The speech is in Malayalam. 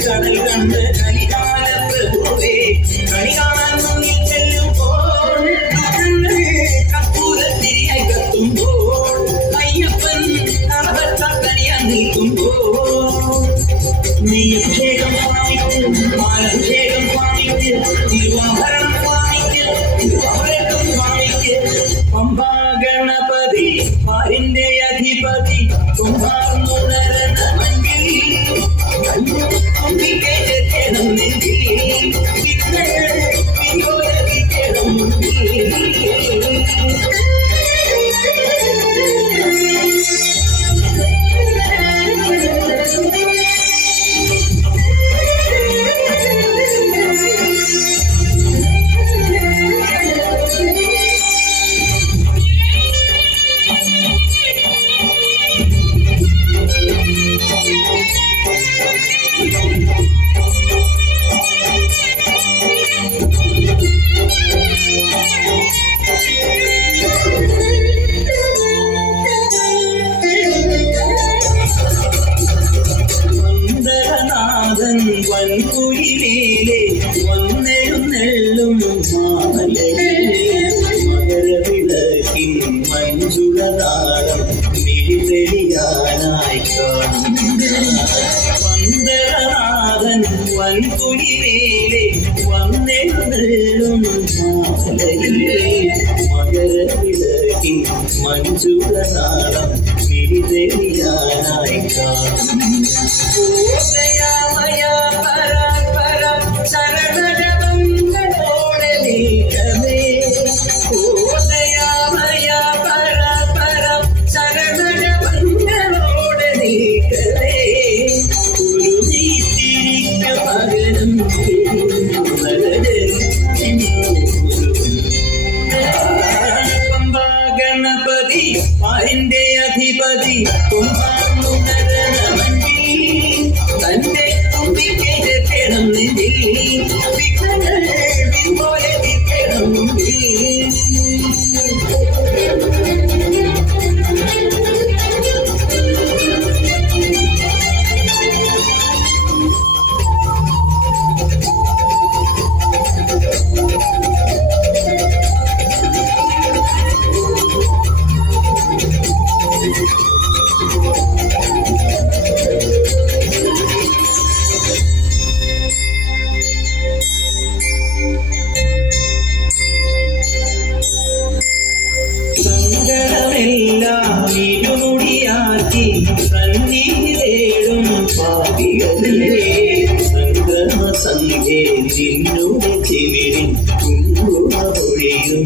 കടൽ കണ്ട് കലികാല പ്രഭുവേ കണി കാണാൻ മുന്നിൽ ചെല്ലുമ്പോൾ കപ്പൂരത്തിരിയായി കത്തുമ്പോൾ അയ്യപ്പൻ കണിയാൻ നീക്കുമ്പോൾ നീ അഭിഷേകം സ്വാമിക്ക് മാലഭിഷേകം സ്വാമിക്ക് തിരുവാഭരണം സ്വാമിക്ക് തിരുവാഭരണം സ്വാമിക്ക് പമ്പാ ഗണപതി പാരിന്റെ അധിപതി കുംഭാർന്നുണരണ മഞ്ചിൽ വൻകുയിലേ വന്നെഴുന്നെള്ളും മകരവിളക്കിൻ മഞ്ജുളനാളം മിഴിതെളിയാനായി വന്ദനാഥൻ വൻകുയിലേ വന്നെഴുന്നെള്ളും മകരവിളക്കിൻ മഞ്ജുളനാളം മിഴിതെളിയാനായി ശരണജപങ്ങളോടെ നീക്കമേ ഓദയാമയ പരപരം ശരണജപങ്ങളോടെ നീക്കമേ ഒരു നീത്തിരിക്ക് പകരം പമ്പാ ഗണപതി പാരിന്റെ അധിപതി കുംഭാർന്നുണരണ മഞ്ചിൽ തന്റെ തുമ്പിക്കേ ചേർക്കണം നെഞ്ചിൽ വിഘ്നങ്ങൾ പോലെ തീർക്കണം ഇരുമുടിയാക്കി സന്നിധിയിലേടും പാപികളേ സംക്രമ സന്ധ്യേ നിന്നുടെ ചെവിരിൻ കുങ്കുമൊഴിയും